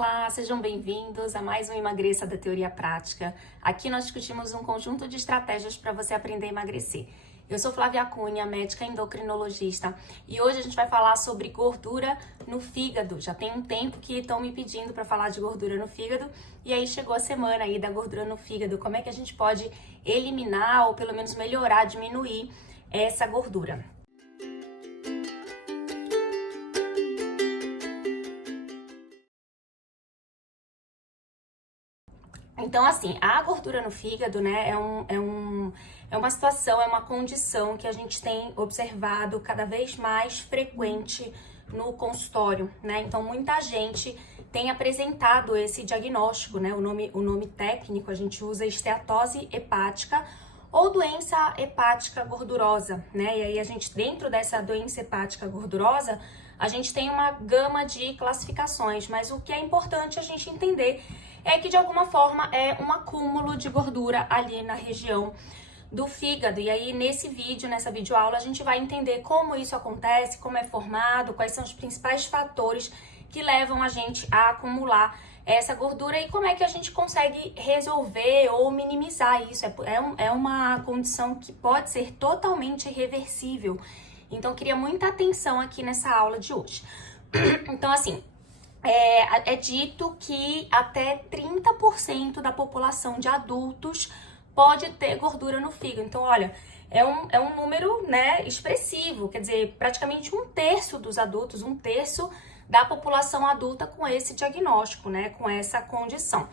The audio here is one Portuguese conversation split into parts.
Olá, sejam bem-vindos a mais um Emagreça da Teoria Prática. Aqui nós discutimos um conjunto de estratégias para você aprender a emagrecer. Eu sou Flávia Cunha, médica endocrinologista, e hoje a gente vai falar sobre gordura no fígado. Já tem um tempo que estão me pedindo para falar de gordura no fígado, e aí chegou a semana aí da gordura no fígado. Como é que a gente pode eliminar ou pelo menos melhorar, diminuir essa gordura? Então, assim, a gordura no fígado, né, é uma situação, é uma condição que a gente tem observado cada vez mais frequente no consultório, né? Então, muita gente tem apresentado esse diagnóstico, né? O nome técnico a gente usa esteatose hepática ou doença hepática gordurosa, né? E aí a gente, dentro dessa doença hepática gordurosa, a gente tem uma gama de classificações, mas o que é importante a gente entender é que de alguma forma é um acúmulo de gordura ali na região do fígado. E aí nessa videoaula, a gente vai entender como isso acontece, como é formado, quais são os principais fatores que levam a gente a acumular essa gordura e como é que a gente consegue resolver ou minimizar isso. É uma condição que pode ser totalmente reversível. Então, queria muita atenção aqui nessa aula de hoje. Então, assim, é dito que até 30% da população de adultos pode ter gordura no fígado. Então, olha, é um número, né, expressivo. Quer dizer, praticamente um terço dos adultos, um terço da população adulta com esse diagnóstico, né, com essa condição.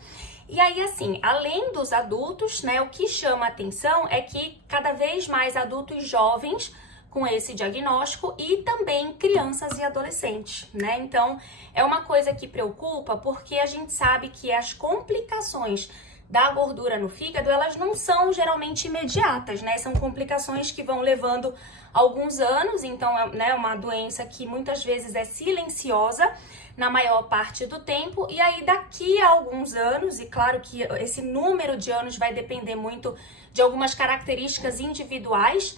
E aí, assim, além dos adultos, né, o que chama atenção é que cada vez mais adultos jovens com esse diagnóstico e também crianças e adolescentes, né? Então, é uma coisa que preocupa porque a gente sabe que as complicações da gordura no fígado, elas não são geralmente imediatas, né? São complicações que vão levando alguns anos, então é uma doença que muitas vezes é silenciosa na maior parte do tempo, e aí daqui a alguns anos, e claro que esse número de anos vai depender muito de algumas características individuais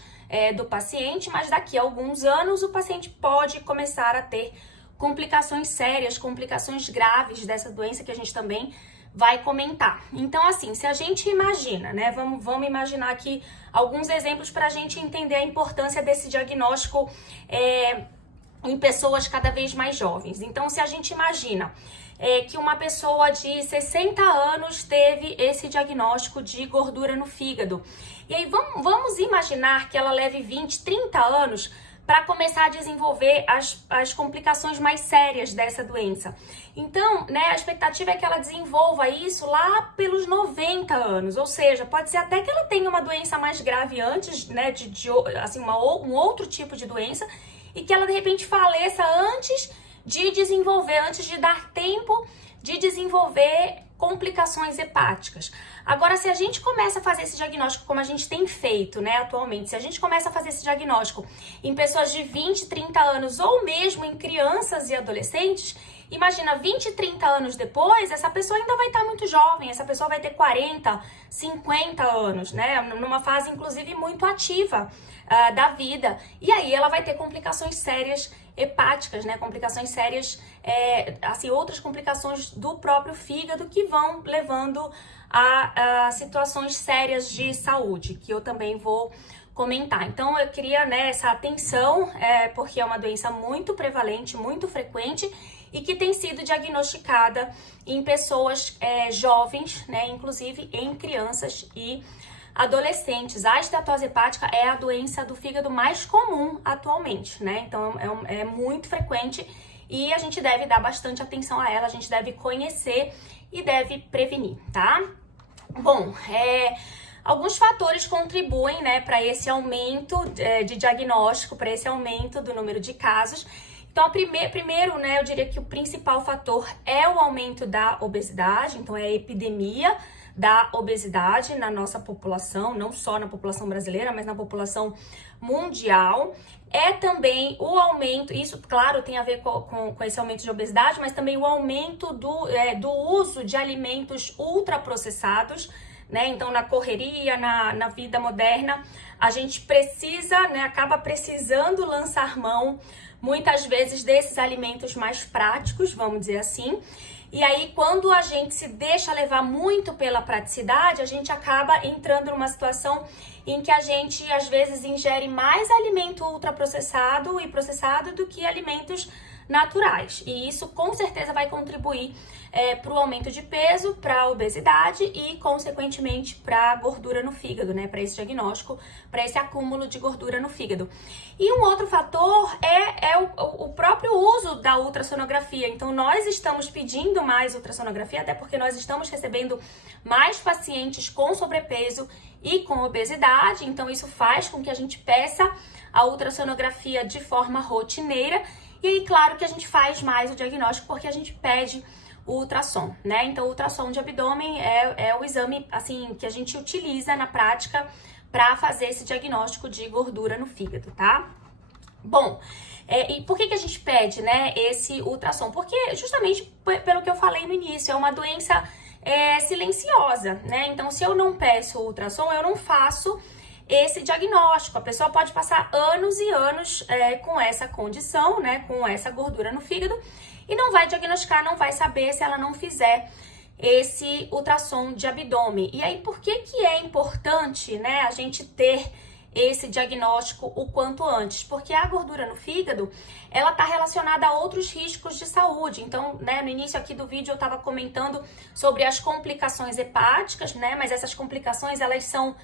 do paciente, mas daqui a alguns anos o paciente pode começar a ter complicações sérias, complicações graves dessa doença que a gente também vai comentar. Então, assim, se a gente imagina, né, vamos imaginar aqui alguns exemplos para a gente entender a importância desse diagnóstico em pessoas cada vez mais jovens. Então, se a gente imagina que uma pessoa de 60 anos teve esse diagnóstico de gordura no fígado, e aí vamos imaginar que ela leve 20, 30 anos para começar a desenvolver as complicações mais sérias dessa doença. Então, né, a expectativa é que ela desenvolva isso lá pelos 90 anos, ou seja, pode ser até que ela tenha uma doença mais grave antes, né, assim, um outro tipo de doença, e que ela de repente faleça antes de desenvolver, antes de dar tempo de desenvolver complicações hepáticas. Agora, se a gente começa a fazer esse diagnóstico como a gente tem feito, né, atualmente, se a gente começa a fazer esse diagnóstico em pessoas de 20, 30 anos ou mesmo em crianças e adolescentes, imagina, 20, 30 anos depois, essa pessoa ainda vai estar muito jovem, essa pessoa vai ter 40, 50 anos, né, numa fase, inclusive, muito ativa da vida. E aí ela vai ter complicações sérias hepáticas, né, complicações sérias, assim, outras complicações do próprio fígado que vão levando a situações sérias de saúde, que eu também vou comentar. Então, eu queria, né, essa atenção, porque é uma doença muito prevalente, muito frequente e que tem sido diagnosticada em pessoas jovens, né, inclusive em crianças e adolescentes. A esteatose hepática é a doença do fígado mais comum atualmente, né? Então, é muito frequente e a gente deve dar bastante atenção a ela, a gente deve conhecer e deve prevenir, tá? Bom, alguns fatores contribuem, né, para esse aumento de diagnóstico, para esse aumento do número de casos. Então, primeiro, né, eu diria que o principal fator é o aumento da obesidade, então é a epidemia da obesidade na nossa população, não só na população brasileira, mas na população mundial. É também o aumento, isso, claro, tem a ver com esse aumento de obesidade, mas também o aumento do uso de alimentos ultraprocessados, né? Então, na correria, na vida moderna, a gente precisa, né, acaba precisando lançar mão, muitas vezes, desses alimentos mais práticos, vamos dizer assim. E aí, quando a gente se deixa levar muito pela praticidade, a gente acaba entrando numa situação em que a gente, às vezes, ingere mais alimento ultraprocessado e processado do que alimentos naturais. E isso, com certeza, vai contribuir para o aumento de peso, para a obesidade e, consequentemente, para a gordura no fígado, né? Para esse diagnóstico, para esse acúmulo de gordura no fígado. E um outro fator é o próprio uso da ultrassonografia. Então, nós estamos pedindo mais ultrassonografia, até porque nós estamos recebendo mais pacientes com sobrepeso e com obesidade. Então, isso faz com que a gente peça a ultrassonografia de forma rotineira. E aí, claro que a gente faz mais o diagnóstico porque a gente pede o ultrassom, né? Então, o ultrassom de abdômen é o exame, assim, que a gente utiliza na prática para fazer esse diagnóstico de gordura no fígado, tá? Bom, e por que a gente pede, né, esse ultrassom? Porque justamente pelo que eu falei no início, é uma doença silenciosa, né? Então, se eu não peço o ultrassom, eu não faço esse diagnóstico. A pessoa pode passar anos e anos com essa condição, né, com essa gordura no fígado, e não vai diagnosticar, não vai saber se ela não fizer esse ultrassom de abdômen. E aí, por que é importante, né, a gente ter esse diagnóstico o quanto antes? Porque a gordura no fígado, ela está relacionada a outros riscos de saúde. Então, né, no início aqui do vídeo eu estava comentando sobre as complicações hepáticas, né, mas essas complicações, elas são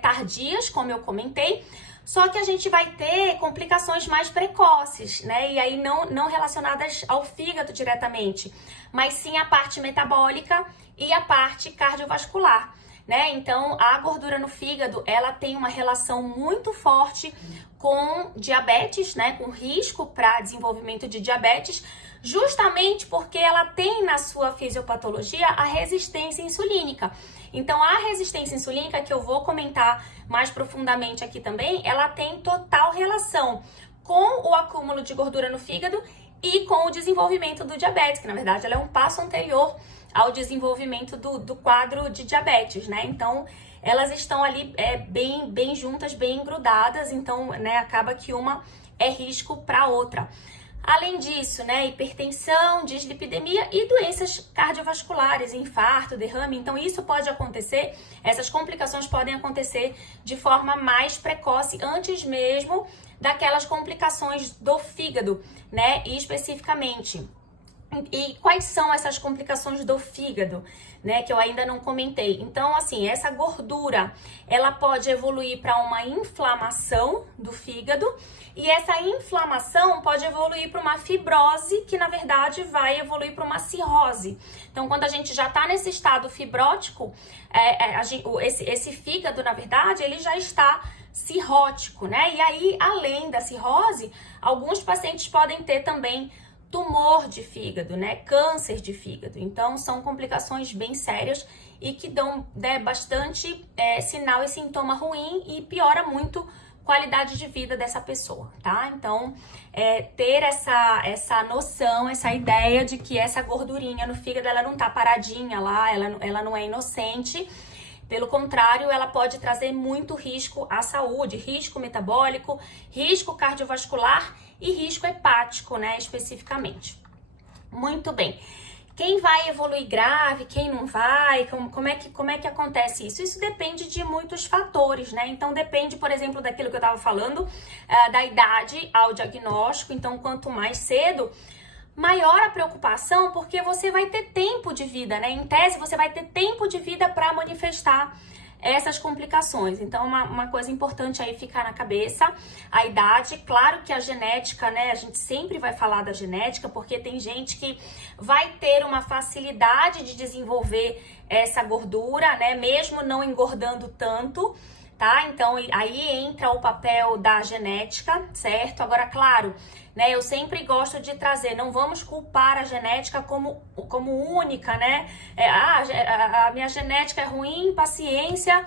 tardias, como eu comentei, só que a gente vai ter complicações mais precoces, né? E aí não relacionadas ao fígado diretamente, mas sim a parte metabólica e a parte cardiovascular, né? Então, a gordura no fígado, ela tem uma relação muito forte com diabetes, né? Com risco para desenvolvimento de diabetes, justamente porque ela tem na sua fisiopatologia a resistência insulínica. Então, a resistência insulínica, que eu vou comentar mais profundamente aqui também, ela tem total relação com o acúmulo de gordura no fígado e com o desenvolvimento do diabetes, que na verdade ela é um passo anterior ao desenvolvimento do quadro de diabetes, né? Então, elas estão ali bem juntas, bem grudadas, então, né, acaba que uma é risco para a outra. Além disso, né, hipertensão, dislipidemia e doenças cardiovasculares, infarto, derrame. Então, isso pode acontecer, essas complicações podem acontecer de forma mais precoce, antes mesmo daquelas complicações do fígado, né, especificamente. E quais são essas complicações do fígado, né, que eu ainda não comentei? Então, assim, essa gordura, ela pode evoluir para uma inflamação do fígado, e essa inflamação pode evoluir para uma fibrose, que na verdade vai evoluir para uma cirrose. Então, quando a gente já está nesse estado fibrótico, esse fígado, na verdade, ele já está cirrótico, né? E aí, além da cirrose, alguns pacientes podem ter também tumor de fígado, né? Câncer de fígado. Então, são complicações bem sérias e que dão, né, bastante sinal e sintoma ruim e piora muito a qualidade de vida dessa pessoa, tá? Então, ter essa noção, essa ideia de que essa gordurinha no fígado, ela não tá paradinha lá, ela não é inocente. Pelo contrário, ela pode trazer muito risco à saúde, risco metabólico, risco cardiovascular e risco hepático, né, especificamente. Muito bem. Quem vai evoluir grave, quem não vai, como é que acontece isso? Isso depende de muitos fatores, né? Então, depende, por exemplo, daquilo que eu estava falando, da idade ao diagnóstico. Então, quanto mais cedo, maior a preocupação, porque você vai ter tempo de vida, né? Em tese, você vai ter tempo de vida para manifestar essas complicações. Então, uma coisa importante aí ficar na cabeça, a idade. Claro que a genética, né? A gente sempre vai falar da genética, porque tem gente que vai ter uma facilidade de desenvolver essa gordura, né? Mesmo não engordando tanto, tá? Então, aí entra o papel da genética, certo? Agora, claro, né, eu sempre gosto de trazer, não vamos culpar a genética como única, né? A minha genética é ruim, paciência,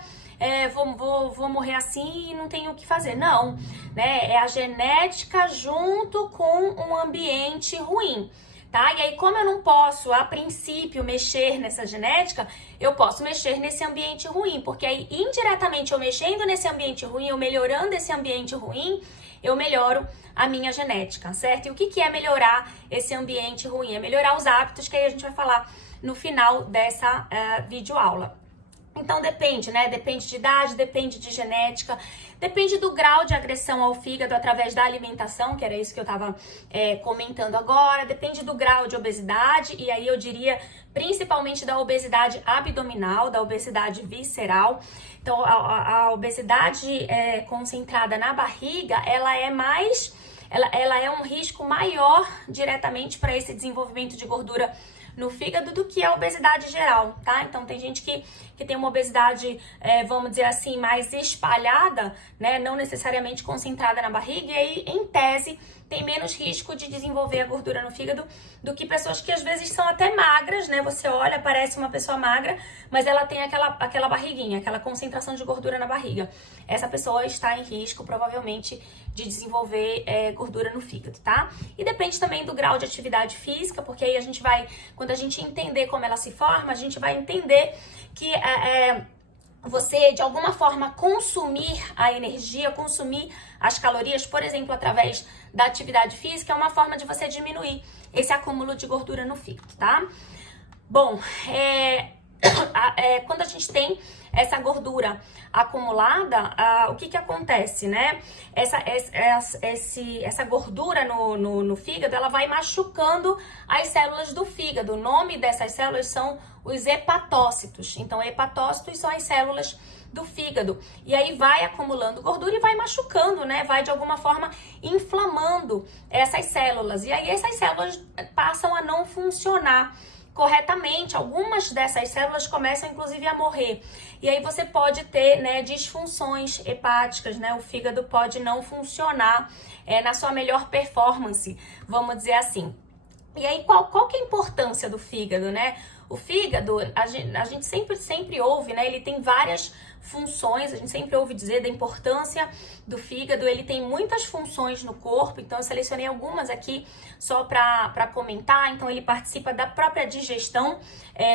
vou morrer assim e não tenho o que fazer. Não, né? É a genética junto com um ambiente ruim. Tá? E aí, como eu não posso, a princípio, mexer nessa genética, eu posso mexer nesse ambiente ruim, porque aí, indiretamente, eu mexendo nesse ambiente ruim, eu melhorando esse ambiente ruim, eu melhoro a minha genética, certo? E o que é melhorar esse ambiente ruim? É melhorar os hábitos, que aí a gente vai falar no final dessa videoaula. Então depende, né? Depende de idade, depende de genética, depende do grau de agressão ao fígado através da alimentação, que era isso que eu tava comentando agora, depende do grau de obesidade, e aí eu diria principalmente da obesidade abdominal, da obesidade visceral. Então a obesidade concentrada na barriga, ela é um risco maior diretamente para esse desenvolvimento de gordura no fígado do que a obesidade geral, tá? Então tem gente que tem uma obesidade, vamos dizer assim, mais espalhada, né? Não necessariamente concentrada na barriga, e aí, em tese, tem menos risco de desenvolver a gordura no fígado do que pessoas que às vezes são até magras, né? Você olha, parece uma pessoa magra, mas ela tem aquela barriguinha, aquela concentração de gordura na barriga. Essa pessoa está em risco, provavelmente, de desenvolver gordura no fígado, tá? E depende também do grau de atividade física, porque aí a gente vai, quando a gente entender como ela se forma, a gente vai entender que você, de alguma forma, consumir a energia, consumir as calorias, por exemplo, através da atividade física, é uma forma de você diminuir esse acúmulo de gordura no fígado, tá? Bom, quando a gente tem essa gordura acumulada, o que acontece, né? Essa gordura no fígado, ela vai machucando as células do fígado. O nome dessas células são os hepatócitos. Então, hepatócitos são as células do fígado. E aí vai acumulando gordura e vai machucando, né? Vai, de alguma forma, inflamando essas células. E aí essas células passam a não funcionar corretamente. Algumas dessas células começam, inclusive, a morrer. E aí você pode ter, né, disfunções hepáticas, né? O fígado pode não funcionar na sua melhor performance, vamos dizer assim. E aí, qual que é a importância do fígado, né? O fígado, a gente sempre ouve, né? Ele tem várias funções, a gente sempre ouve dizer da importância do fígado. Ele tem muitas funções no corpo, então eu selecionei algumas aqui só para comentar. Então ele participa da própria digestão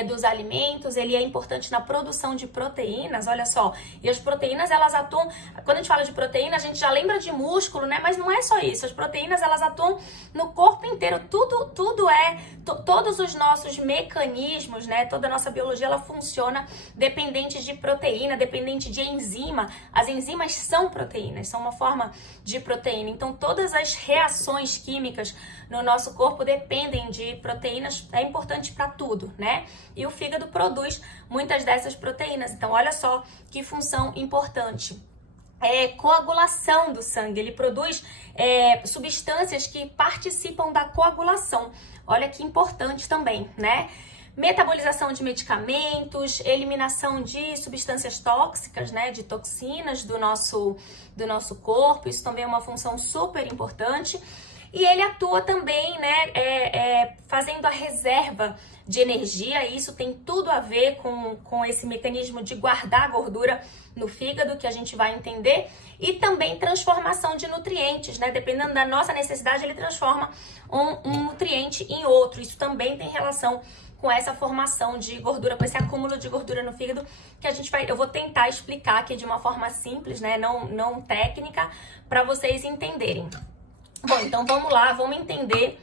dos alimentos, ele é importante na produção de proteínas, olha só. E as proteínas, elas atuam, quando a gente fala de proteína, a gente já lembra de músculo, né? Mas não é só isso, as proteínas, elas atuam no corpo inteiro, todos os nossos mecanismos, né? Toda a nossa biologia, ela funciona dependente de proteína, dependente de enzima. As enzimas são proteínas, são uma forma de proteína. Então, todas as reações químicas no nosso corpo dependem de proteínas, é importante para tudo, né? E o fígado produz muitas dessas proteínas. Então, olha só que função importante. Coagulação do sangue, ele produz substâncias que participam da coagulação. Olha que importante também, né? Metabolização de medicamentos, eliminação de substâncias tóxicas, né, de toxinas do nosso corpo, isso também é uma função super importante. E ele atua também, né, fazendo a reserva de energia, e isso tem tudo a ver com esse mecanismo de guardar gordura no fígado, que a gente vai entender, e também transformação de nutrientes, né, dependendo da nossa necessidade, ele transforma um nutriente em outro, isso também tem relação com essa formação de gordura, com esse acúmulo de gordura no fígado, que eu vou tentar explicar aqui de uma forma simples, né, não técnica, para vocês entenderem. Bom, então vamos lá, vamos entender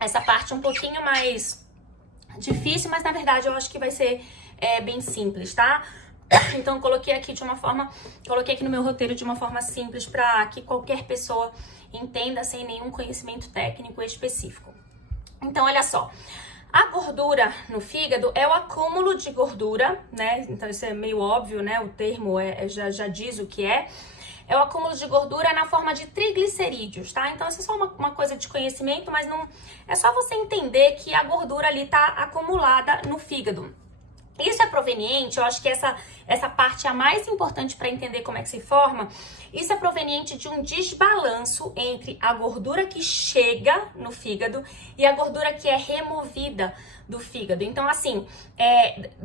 essa parte um pouquinho mais difícil, mas na verdade eu acho que vai ser bem simples, tá? Então coloquei aqui no meu roteiro de uma forma simples para que qualquer pessoa entenda sem nenhum conhecimento técnico específico. Então, olha só, a gordura no fígado é o acúmulo de gordura, né? Então, isso é meio óbvio, né? O termo já diz o que é. É o acúmulo de gordura na forma de triglicerídeos, tá? Então, isso é só uma coisa de conhecimento, mas não é só você entender que a gordura ali tá acumulada no fígado. Isso é proveniente, eu acho que essa parte é a mais importante para entender como é que se forma. Isso é proveniente de um desbalanço entre a gordura que chega no fígado e a gordura que é removida do fígado. Então, assim,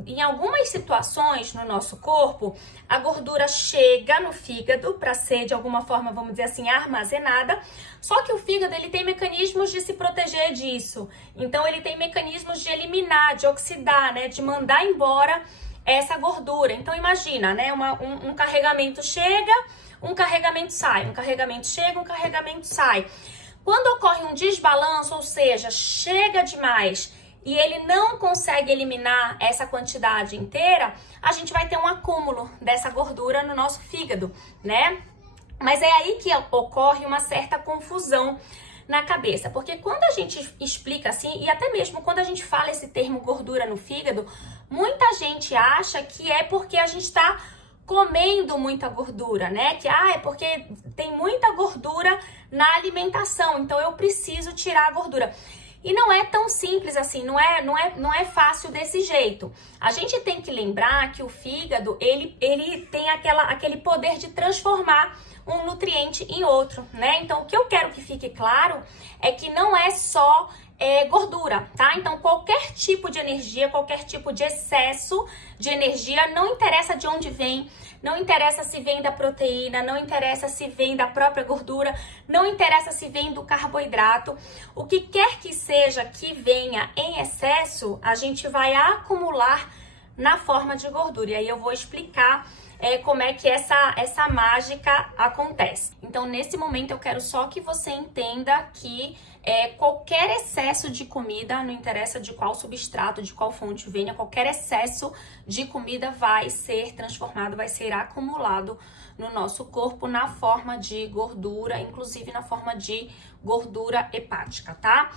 em algumas situações no nosso corpo, a gordura chega no fígado para ser, de alguma forma, vamos dizer assim, armazenada. Só que o fígado, ele tem mecanismos de se proteger disso. Então, ele tem mecanismos de eliminar, de oxidar, né, de mandar embora essa gordura. Então, imagina, né, um carregamento chega, um carregamento sai, um carregamento chega, um carregamento sai. Quando ocorre um desbalanço, ou seja, chega demais e ele não consegue eliminar essa quantidade inteira, a gente vai ter um acúmulo dessa gordura no nosso fígado, né? Mas é aí que ocorre uma certa confusão na cabeça, porque quando a gente explica assim, e até mesmo quando a gente fala esse termo gordura no fígado, muita gente acha que é porque a gente está comendo muita gordura, né? Que é porque tem muita gordura na alimentação, então eu preciso tirar a gordura. E não é tão simples assim, não é fácil desse jeito. A gente tem que lembrar que o fígado, ele tem aquele poder de transformar um nutriente em outro, né? Então, o que eu quero que fique claro é que não é só gordura, tá? Então, qualquer tipo de energia, qualquer tipo de excesso de energia, não interessa de onde vem, não interessa se vem da proteína, não interessa se vem da própria gordura, não interessa se vem do carboidrato. O que quer que seja que venha em excesso, a gente vai acumular na forma de gordura. E aí eu vou explicar como é que essa mágica acontece. Então, nesse momento, eu quero só que você entenda que qualquer excesso de comida, não interessa de qual substrato, de qual fonte venha, qualquer excesso de comida vai ser transformado, vai ser acumulado no nosso corpo na forma de gordura, inclusive na forma de gordura hepática, tá?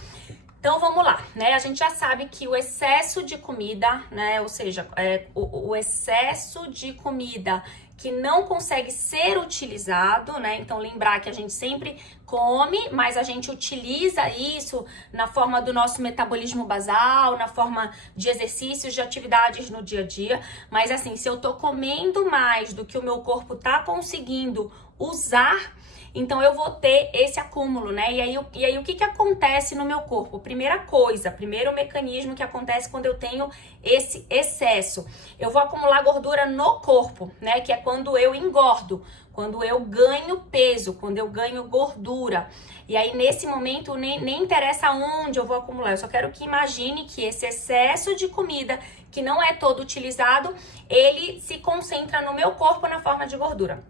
Então, vamos lá, né? A gente já sabe que o excesso de comida, né? Ou seja, o excesso de comida que não consegue ser utilizado, né? Então, lembrar que a gente sempre come, mas a gente utiliza isso na forma do nosso metabolismo basal, na forma de exercícios, de atividades no dia a dia. Mas, assim, se eu tô comendo mais do que o meu corpo tá conseguindo usar, então eu vou ter esse acúmulo, né? E aí o que acontece no meu corpo? Primeiro mecanismo que acontece quando eu tenho esse excesso. Eu vou acumular gordura no corpo, né? Que é quando eu engordo, quando eu ganho peso, quando eu ganho gordura. E aí nesse momento nem interessa onde eu vou acumular, eu só quero que imagine que esse excesso de comida que não é todo utilizado, ele se concentra no meu corpo na forma de gordura.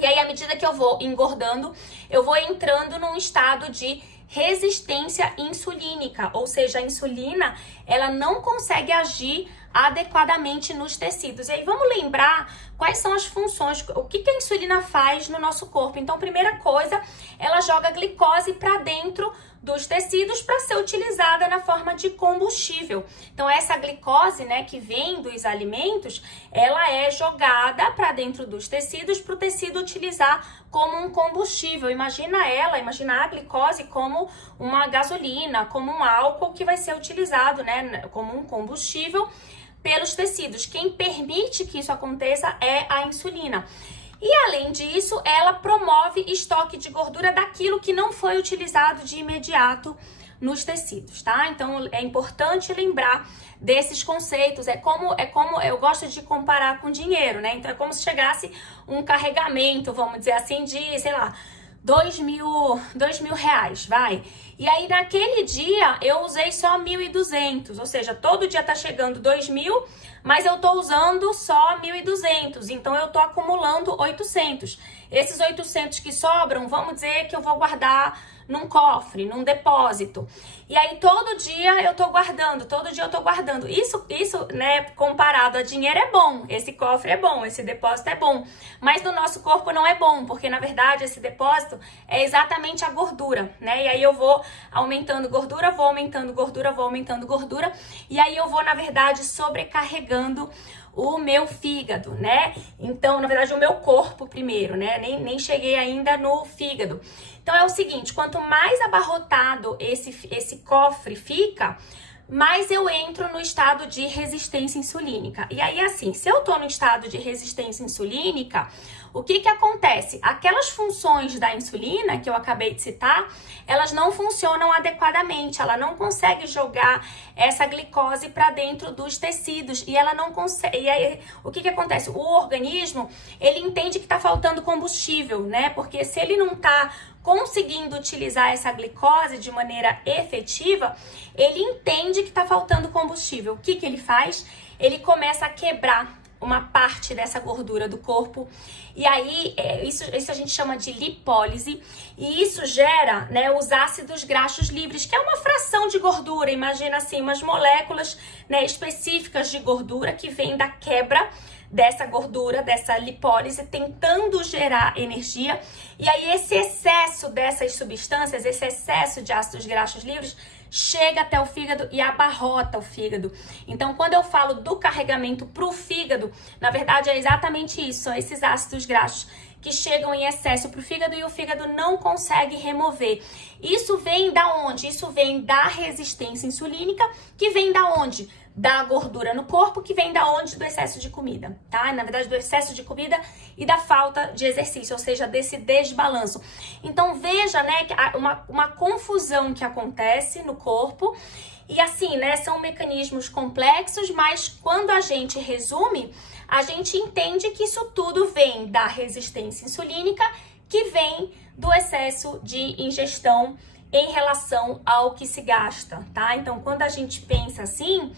E aí, à medida que eu vou engordando, eu vou entrando num estado de resistência insulínica, ou seja, a insulina, ela não consegue agir adequadamente nos tecidos. E aí, vamos lembrar quais são as funções, o que a insulina faz no nosso corpo. Então, primeira coisa, ela joga glicose para dentro dos tecidos para ser utilizada na forma de combustível. Então, essa glicose, né, que vem dos alimentos, ela é jogada para dentro dos tecidos para o tecido utilizar como um combustível. Imagina a glicose como uma gasolina, como um álcool que vai ser utilizado, né, como um combustível pelos tecidos. Quem permite que isso aconteça é a insulina. E além disso, ela promove estoque de gordura daquilo que não foi utilizado de imediato nos tecidos, tá? Então é importante lembrar desses conceitos. É como eu gosto de comparar com dinheiro, né? Então é como se chegasse um carregamento, vamos dizer assim, de, sei lá, 2 mil reais, vai. E aí naquele dia eu usei só 1.200, ou seja, todo dia tá chegando 2.000, mas eu tô usando só 1.200, então eu tô acumulando 800. Esses 800 que sobram, vamos dizer que eu vou guardar num cofre, num depósito. E aí todo dia eu tô guardando, Isso, né, comparado a dinheiro é bom, esse cofre é bom, esse depósito é bom. Mas no nosso corpo não é bom, porque na verdade esse depósito é exatamente a gordura, né? E aí eu vou aumentando gordura, vou aumentando gordura, e aí eu vou, na verdade, sobrecarregando o meu fígado, né? Então, na verdade, o meu corpo primeiro, né? Nem cheguei ainda no fígado. Então, é o seguinte, quanto mais abarrotado esse cofre fica, mais eu entro no estado de resistência insulínica. E aí, assim, se eu tô no estado de resistência insulínica, o que acontece? Aquelas funções da insulina que eu acabei de citar, elas não funcionam adequadamente, ela não consegue jogar essa glicose para dentro dos tecidos e ela não consegue. E aí, o que acontece? O organismo, ele entende que tá faltando combustível, né? Porque se ele não tá conseguindo utilizar essa glicose de maneira efetiva, ele entende que tá faltando combustível. O que ele faz? Ele começa a quebrar uma parte dessa gordura do corpo. E aí, isso a gente chama de lipólise. E isso gera, né, os ácidos graxos livres, que é uma fração de gordura. Imagina assim, umas moléculas, né, específicas de gordura que vêm da quebra dessa gordura, dessa lipólise, tentando gerar energia. E aí esse excesso dessas substâncias, esse excesso de ácidos graxos livres, chega até o fígado e abarrota o fígado. Então, quando eu falo do carregamento para o fígado, na verdade é exatamente isso, são esses ácidos graxos que chegam em excesso para o fígado e o fígado não consegue remover. Isso vem da onde? Isso vem da resistência insulínica, que vem da onde? Da gordura no corpo, que vem da onde? Do excesso de comida, tá? Na verdade, do excesso de comida e da falta de exercício, ou seja, desse desbalanço. Então, veja, né, uma confusão que acontece no corpo. E assim, né, são mecanismos complexos, mas quando a gente resume, a gente entende que isso tudo vem da resistência insulínica, que vem do excesso de ingestão em relação ao que se gasta, tá? Então, quando a gente pensa assim,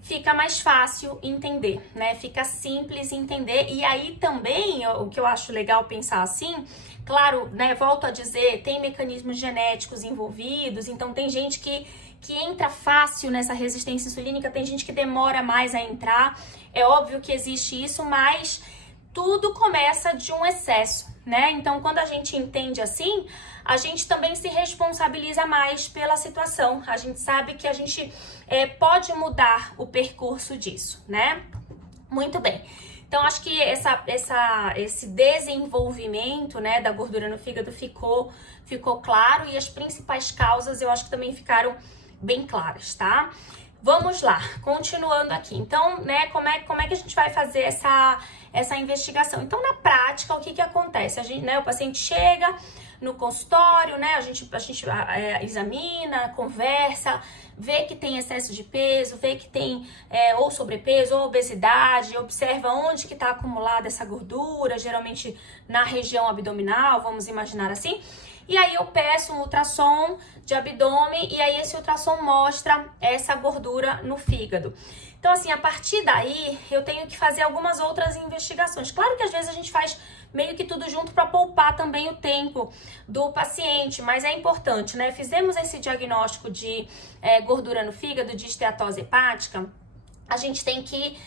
fica mais fácil entender, né? Fica simples entender. E aí também, o que eu acho legal pensar assim, claro, né, volto a dizer, tem mecanismos genéticos envolvidos, então tem gente que entra fácil nessa resistência insulínica, tem gente que demora mais a entrar. É óbvio que existe isso, mas tudo começa de um excesso, né? Então, quando a gente entende assim, a gente também se responsabiliza mais pela situação. A gente sabe que a gente pode mudar o percurso disso, né? Muito bem. Então, acho que esse desenvolvimento, né, da gordura no fígado ficou claro, e as principais causas eu acho que também ficaram bem claras, tá? Vamos lá, continuando aqui. Então, né, como é que a gente vai fazer essa investigação? Então, na prática, o que acontece? O paciente chega no consultório, né, a gente examina, conversa, vê que tem excesso de peso, vê que tem ou sobrepeso ou obesidade, observa onde que está acumulada essa gordura, geralmente na região abdominal, vamos imaginar assim. E aí eu peço um ultrassom de abdômen e aí esse ultrassom mostra essa gordura no fígado. Então, assim, a partir daí eu tenho que fazer algumas outras investigações. Claro que às vezes a gente faz meio que tudo junto para poupar também o tempo do paciente, mas é importante, né? Fizemos esse diagnóstico de gordura no fígado, de esteatose hepática, a gente tem que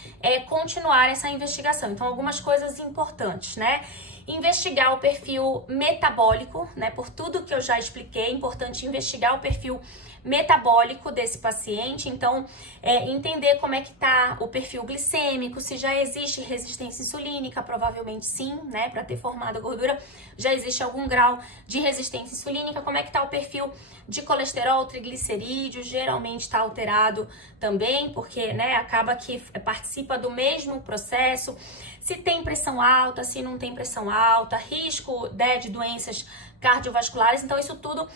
continuar essa investigação. Então, algumas coisas importantes, né? Investigar o perfil metabólico, né? Por tudo que eu já expliquei, é importante investigar o perfil metabólico desse paciente. Então, entender como é que tá o perfil glicêmico, se já existe resistência insulínica, provavelmente sim, né? Para ter formado a gordura, já existe algum grau de resistência insulínica. Como é que tá o perfil de colesterol, triglicerídeos, geralmente está alterado também, porque, né, acaba que participa do mesmo processo. Se tem pressão alta, se não tem pressão alta, risco, né, de doenças cardiovasculares. Então, isso tudo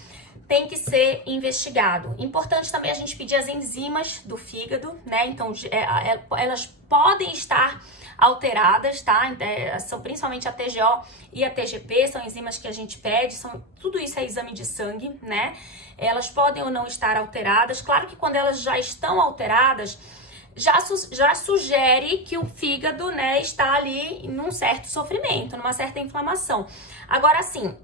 tem que ser investigado. Importante também a gente pedir as enzimas do fígado, né? Então, elas podem estar alteradas, tá? São principalmente a TGO e a TGP, são enzimas que a gente pede, tudo isso é exame de sangue, né? Elas podem ou não estar alteradas. Claro que quando elas já estão alteradas, já sugere que o fígado, né, está ali num certo sofrimento, numa certa inflamação. Agora, assim,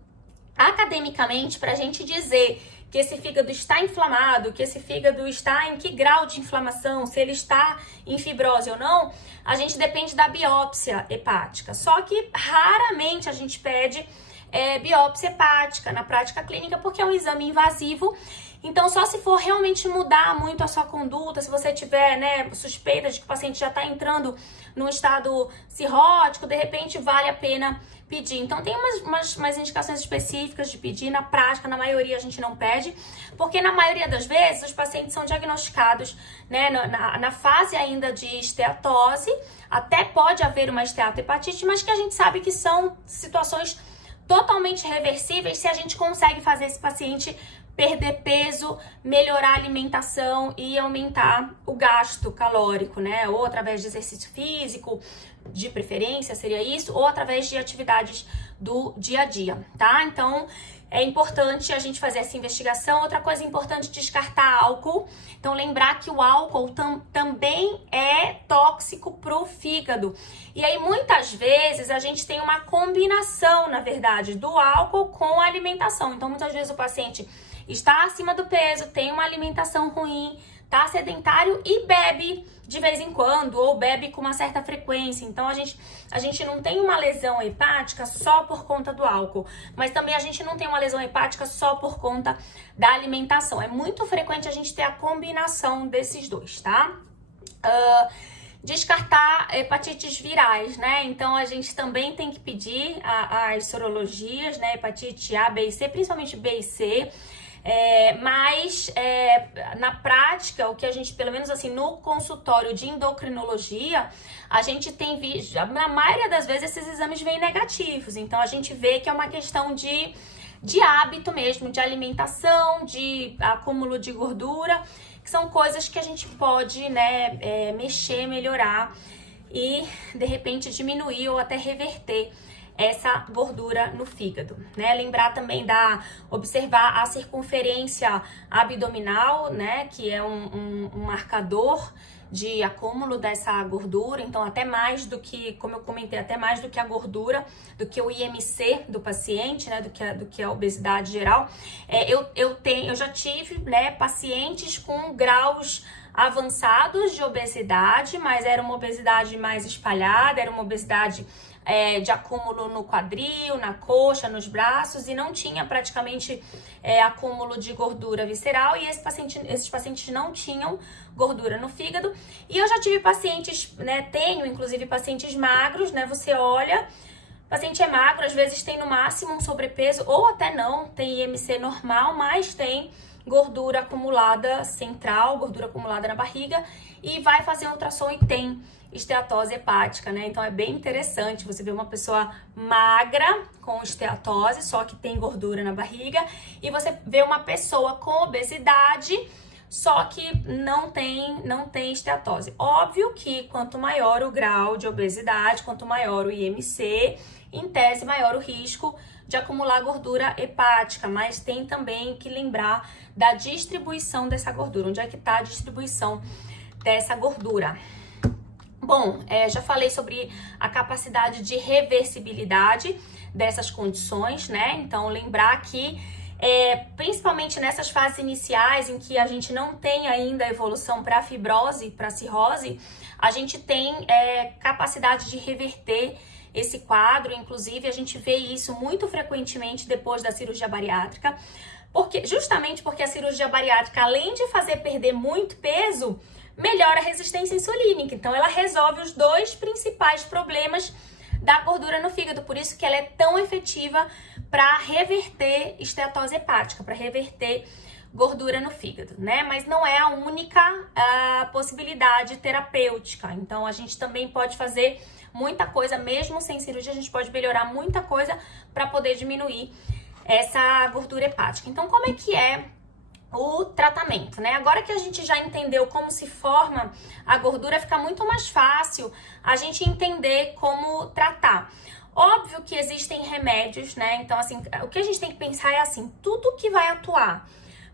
academicamente, para a gente dizer que esse fígado está inflamado, que esse fígado está em que grau de inflamação, se ele está em fibrose ou não, a gente depende da biópsia hepática. Só que raramente a gente pede biópsia hepática na prática clínica, porque é um exame invasivo. Então, só se for realmente mudar muito a sua conduta, se você tiver, né, suspeita de que o paciente já está entrando num estado cirrótico, de repente vale a pena pedir. Então, tem umas indicações específicas de pedir. Na prática, na maioria, a gente não pede, porque na maioria das vezes os pacientes são diagnosticados, né, na fase ainda de esteatose. Até pode haver uma esteatohepatite, mas que a gente sabe que são situações totalmente reversíveis se a gente consegue fazer esse paciente perder peso, melhorar a alimentação e aumentar o gasto calórico, né? Ou através de exercício físico, de preferência seria isso, ou através de atividades do dia a dia, tá? Então, é importante a gente fazer essa investigação. Outra coisa importante, descartar álcool. Então, lembrar que o álcool também é tóxico pro fígado. E aí, muitas vezes, a gente tem uma combinação, na verdade, do álcool com a alimentação. Então, muitas vezes o paciente está acima do peso, tem uma alimentação ruim, tá sedentário e bebe de vez em quando, ou bebe com uma certa frequência. Então, a gente não tem uma lesão hepática só por conta do álcool, mas também a gente não tem uma lesão hepática só por conta da alimentação. É muito frequente a gente ter a combinação desses dois, tá? Descartar hepatites virais, né? Então, a gente também tem que pedir as sorologias, né? Hepatite A, B e C, principalmente B e C. Mas na prática, o que a gente, pelo menos assim, no consultório de endocrinologia, a gente tem visto, na maioria das vezes esses exames vêm negativos, então a gente vê que é uma questão de hábito mesmo, de alimentação, de acúmulo de gordura, que são coisas que a gente pode, né, mexer, melhorar e de repente diminuir ou até reverter essa gordura no fígado, né? Lembrar também observar a circunferência abdominal, né? Que é um marcador de acúmulo dessa gordura, então até mais do que, como eu comentei, até mais do que a gordura, do que o IMC do paciente, né? Do que a obesidade geral. Eu já tive, né, pacientes com graus avançados de obesidade, mas era uma obesidade mais espalhada, era uma obesidade de acúmulo no quadril, na coxa, nos braços, e não tinha praticamente acúmulo de gordura visceral, e esses pacientes não tinham gordura no fígado. E eu já tive pacientes, né, tenho inclusive pacientes magros, né, você olha, o paciente é magro, às vezes tem no máximo um sobrepeso, ou até não, tem IMC normal, mas tem gordura acumulada central, gordura acumulada na barriga, e vai fazer um ultrassom e tem esteatose hepática, né? Então é bem interessante você ver uma pessoa magra com esteatose, só que tem gordura na barriga, e você vê uma pessoa com obesidade, só que não tem esteatose. Óbvio que quanto maior o grau de obesidade, quanto maior o IMC, em tese maior o risco de acumular gordura hepática, mas tem também que lembrar da distribuição dessa gordura, onde é que está a distribuição dessa gordura. Bom, já falei sobre a capacidade de reversibilidade dessas condições, né? Então, lembrar que, principalmente nessas fases iniciais em que a gente não tem ainda evolução para fibrose, para cirrose, a gente tem capacidade de reverter esse quadro. Inclusive, a gente vê isso muito frequentemente depois da cirurgia bariátrica, justamente porque a cirurgia bariátrica, além de fazer perder muito peso, melhora a resistência insulínica. Então, ela resolve os dois principais problemas da gordura no fígado. Por isso que ela é tão efetiva para reverter esteatose hepática, para reverter gordura no fígado, né? Mas não é a única possibilidade terapêutica. Então, a gente também pode fazer muita coisa, mesmo sem cirurgia, a gente pode melhorar muita coisa para poder diminuir essa gordura hepática. Então, como é que é o tratamento, né? Agora que a gente já entendeu como se forma a gordura, fica muito mais fácil a gente entender como tratar. Óbvio que existem remédios, né? Então, assim, o que a gente tem que pensar é assim, tudo que vai atuar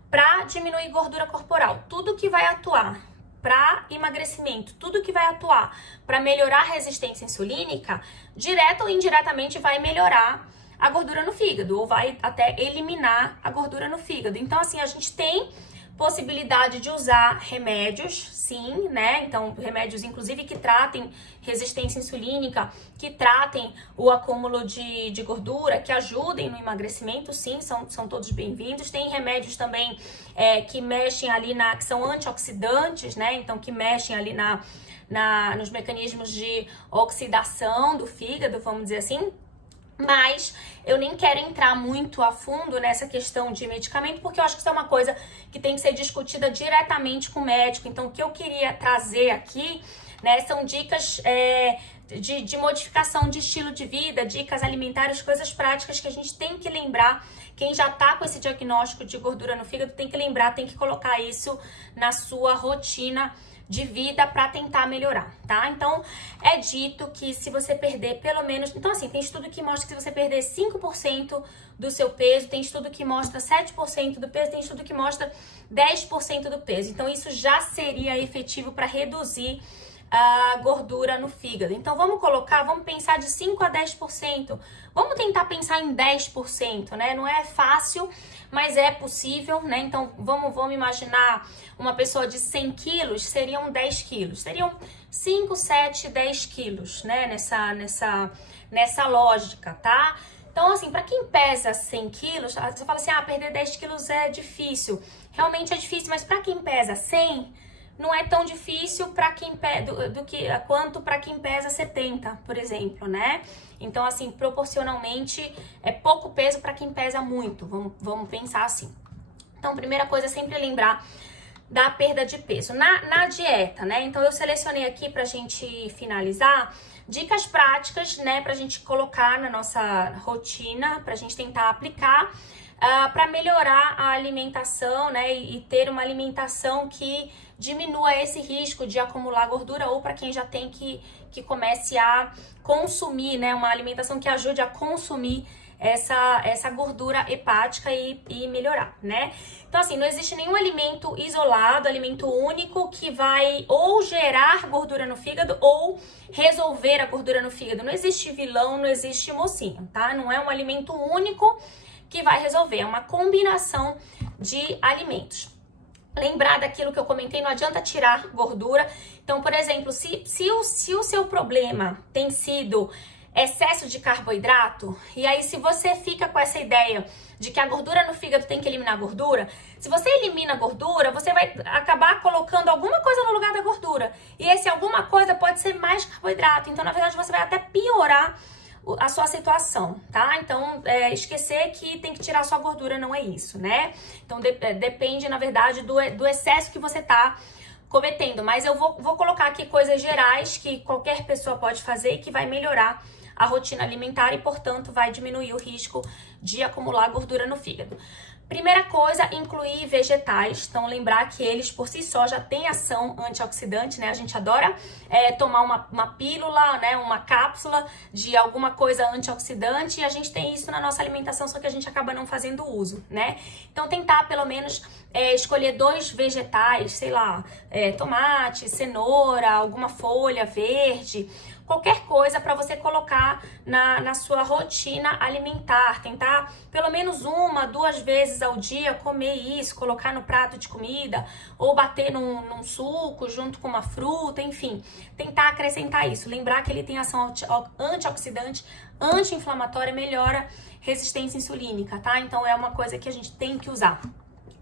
para diminuir gordura corporal, tudo que vai atuar para emagrecimento, tudo que vai atuar para melhorar a resistência insulínica, direto ou indiretamente vai melhorar a gordura no fígado, ou vai até eliminar a gordura no fígado. Então, assim, a gente tem possibilidade de usar remédios, sim, né? Então, remédios, inclusive, que tratem resistência insulínica, que tratem o acúmulo de gordura, que ajudem no emagrecimento, sim, são todos bem-vindos. Tem remédios também que mexem ali que são antioxidantes, né? Então, que mexem ali nos mecanismos de oxidação do fígado, vamos dizer assim. Mas eu nem quero entrar muito a fundo nessa questão de medicamento, porque eu acho que isso é uma coisa que tem que ser discutida diretamente com o médico. Então, o que eu queria trazer aqui, né, são dicas de modificação de estilo de vida, dicas alimentares, coisas práticas que a gente tem que lembrar. Quem já tá com esse diagnóstico de gordura no fígado tem que lembrar, tem que colocar isso na sua rotina de vida para tentar melhorar, tá? Então, é dito que se você perder pelo menos... Então, assim, tem estudo que mostra que se você perder 5% do seu peso, tem estudo que mostra 7% do peso, tem estudo que mostra 10% do peso. Então, isso já seria efetivo para reduzir a gordura no fígado. Então, vamos pensar de 5 a 10%. Vamos tentar pensar em 10%, né? Não é fácil, mas é possível, né? Então, vamos imaginar uma pessoa de 100 quilos, seriam 10 quilos. Seriam 5, 7, 10 quilos, né? Nessa lógica, tá? Então, assim, para quem pesa 100 quilos, você fala assim, perder 10 quilos é difícil. Realmente é difícil, mas para quem pesa 100, não é tão difícil para quem quanto para quem pesa 70, por exemplo, né? Então, assim, proporcionalmente, é pouco peso para quem pesa muito. Vamos pensar assim. Então, primeira coisa é sempre lembrar da perda de peso. Na dieta, né? Então, eu selecionei aqui pra gente finalizar dicas práticas, né? Pra gente colocar na nossa rotina, pra gente tentar aplicar para melhorar a alimentação, né? E ter uma alimentação que diminua esse risco de acumular gordura, ou para quem já tem que comece a consumir, né? Uma alimentação que ajude a consumir essa gordura hepática e melhorar, né? Então, assim, não existe nenhum alimento isolado, alimento único que vai ou gerar gordura no fígado ou resolver a gordura no fígado. Não existe vilão, não existe mocinho, tá? Não é um alimento único que vai resolver, é uma combinação de alimentos. Lembrar daquilo que eu comentei, não adianta tirar gordura. Então, por exemplo, se o seu problema tem sido excesso de carboidrato, e aí se você fica com essa ideia de que a gordura no fígado tem que eliminar a gordura, se você elimina a gordura, você vai acabar colocando alguma coisa no lugar da gordura. E esse alguma coisa pode ser mais carboidrato. Então, na verdade, você vai até piorar a sua situação, tá? Então, esquecer que tem que tirar sua gordura não é isso, né? Então, depende, na verdade, do excesso que você tá cometendo. Mas eu vou colocar aqui coisas gerais que qualquer pessoa pode fazer e que vai melhorar a rotina alimentar e, portanto, vai diminuir o risco de acumular gordura no fígado. Primeira coisa, incluir vegetais. Então, lembrar que eles, por si só, já têm ação antioxidante, né? A gente adora tomar uma pílula, né? Uma cápsula de alguma coisa antioxidante, e a gente tem isso na nossa alimentação, só que a gente acaba não fazendo uso, né? Então, tentar, pelo menos, escolher 2 vegetais, sei lá, tomate, cenoura, alguma folha verde, qualquer coisa para você colocar na sua rotina alimentar. Tentar pelo menos 1, 2 vezes ao dia comer isso, colocar no prato de comida, ou bater num suco junto com uma fruta, enfim. Tentar acrescentar isso. Lembrar que ele tem ação antioxidante, anti-inflamatória, melhora resistência insulínica, tá? Então é uma coisa que a gente tem que usar.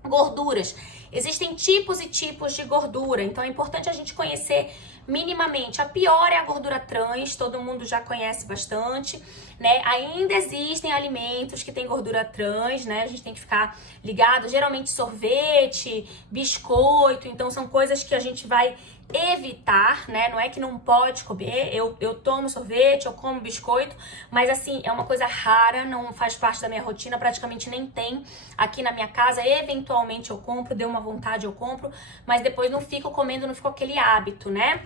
Gorduras. Existem tipos e tipos de gordura, então é importante a gente conhecer minimamente. A pior é a gordura trans, todo mundo já conhece bastante, né? Ainda existem alimentos que têm gordura trans, né? A gente tem que ficar ligado, geralmente sorvete, biscoito, então são coisas que a gente vai evitar, né? Não é que não pode comer, eu tomo sorvete, eu como biscoito, mas assim, é uma coisa rara, não faz parte da minha rotina, praticamente nem tem aqui na minha casa. Eventualmente eu compro, deu uma vontade eu compro, mas depois não fico comendo, não fico aquele hábito, né?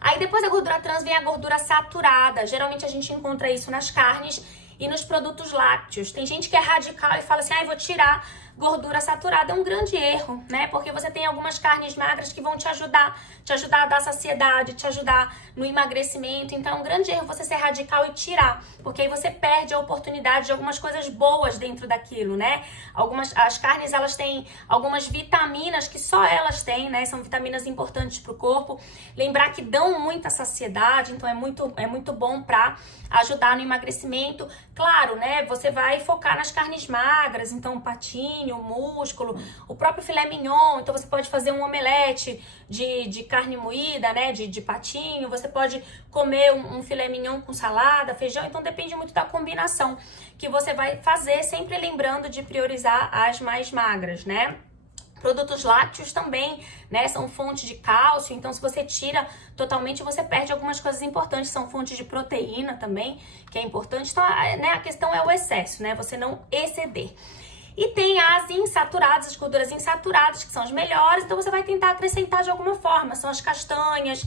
Aí depois da gordura trans vem a gordura saturada. Geralmente a gente encontra isso nas carnes e nos produtos lácteos. Tem gente que é radical e fala assim, vou tirar gordura saturada. É um grande erro, né? Porque você tem algumas carnes magras que vão te ajudar a dar saciedade, te ajudar no emagrecimento. Então é um grande erro você ser radical e tirar, porque aí você perde a oportunidade de algumas coisas boas dentro daquilo, né? As carnes, elas têm algumas vitaminas que só elas têm, né? São vitaminas importantes para o corpo. Lembrar que dão muita saciedade, então é muito bom para ajudar no emagrecimento. Claro, né? Você vai focar nas carnes magras, então patinho, músculo, o próprio filé mignon. Então você pode fazer um omelete de carne moída, né? De patinho. Você pode comer um filé mignon com salada, feijão. Então depende muito da combinação que você vai fazer, sempre lembrando de priorizar as mais magras, né? Produtos lácteos também, né, são fonte de cálcio, então se você tira totalmente, você perde algumas coisas importantes, são fontes de proteína também, que é importante. Então, né, a questão é o excesso, né, você não exceder. E tem as insaturadas, as gorduras insaturadas, que são as melhores, então você vai tentar acrescentar de alguma forma. São as castanhas,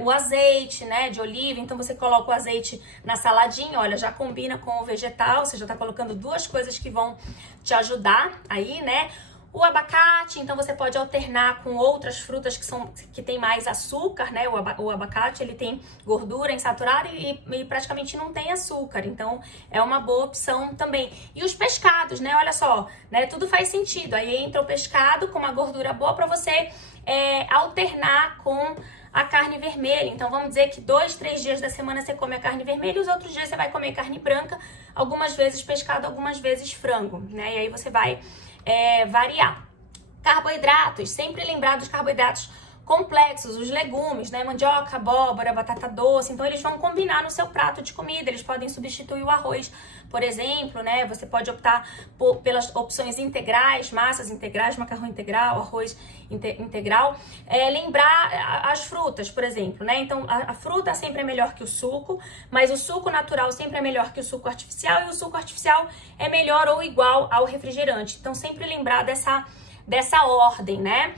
o azeite, né, de oliva, então você coloca o azeite na saladinha, olha, já combina com o vegetal, você já tá colocando duas coisas que vão te ajudar aí, né? O abacate, então você pode alternar com outras frutas que tem mais açúcar, né? O abacate, ele tem gordura insaturada e praticamente não tem açúcar, então é uma boa opção também. E os pescados, né? Olha só, né? Tudo faz sentido. Aí entra o pescado com uma gordura boa para você alternar com a carne vermelha. Então vamos dizer que 2, 3 dias da semana você come a carne vermelha e os outros dias você vai comer carne branca, algumas vezes pescado, algumas vezes frango, né? E aí você vai variar. Carboidratos, sempre lembrar dos carboidratos complexos, os legumes, né? Mandioca, abóbora, batata doce. Então eles vão combinar no seu prato de comida. Eles podem substituir o arroz, por exemplo, né? Você pode optar pelas opções integrais, massas integrais, macarrão integral, arroz integral. Lembrar as frutas, por exemplo, né? Então a fruta sempre é melhor que o suco, mas o suco natural sempre é melhor que o suco artificial e o suco artificial é melhor ou igual ao refrigerante. Então sempre lembrar dessa ordem, né?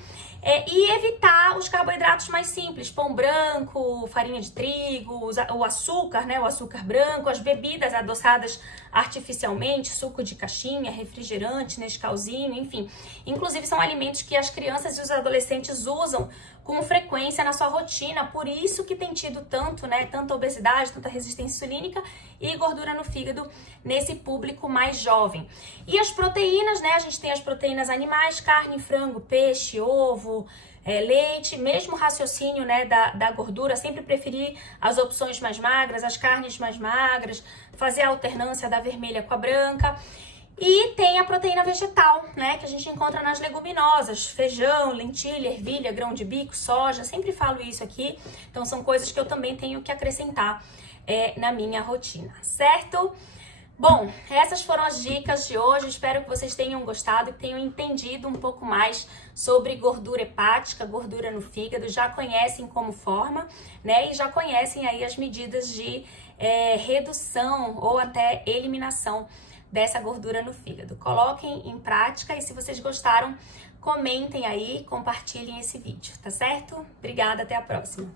E evitar os carboidratos mais simples, pão branco, farinha de trigo, o açúcar, né? O açúcar branco, as bebidas adoçadas artificialmente, suco de caixinha, refrigerante, Nescauzinho, enfim. Inclusive são alimentos que as crianças e os adolescentes usam com frequência na sua rotina, por isso que tem tido tanta obesidade, tanta resistência insulínica e gordura no fígado nesse público mais jovem. E as proteínas, né? A gente tem as proteínas animais, carne, frango, peixe, ovo, leite, mesmo raciocínio, né, da gordura, sempre preferir as opções mais magras, as carnes mais magras, fazer a alternância da vermelha com a branca. E tem a proteína vegetal, né, que a gente encontra nas leguminosas, feijão, lentilha, ervilha, grão de bico, soja, sempre falo isso aqui, então são coisas que eu também tenho que acrescentar na minha rotina, certo? Bom, essas foram as dicas de hoje, espero que vocês tenham gostado, que tenham entendido um pouco mais sobre gordura hepática, gordura no fígado, já conhecem como forma, né, e já conhecem aí as medidas de redução ou até eliminação dessa gordura no fígado. Coloquem em prática e se vocês gostaram, comentem aí, compartilhem esse vídeo, tá certo? Obrigada, até a próxima!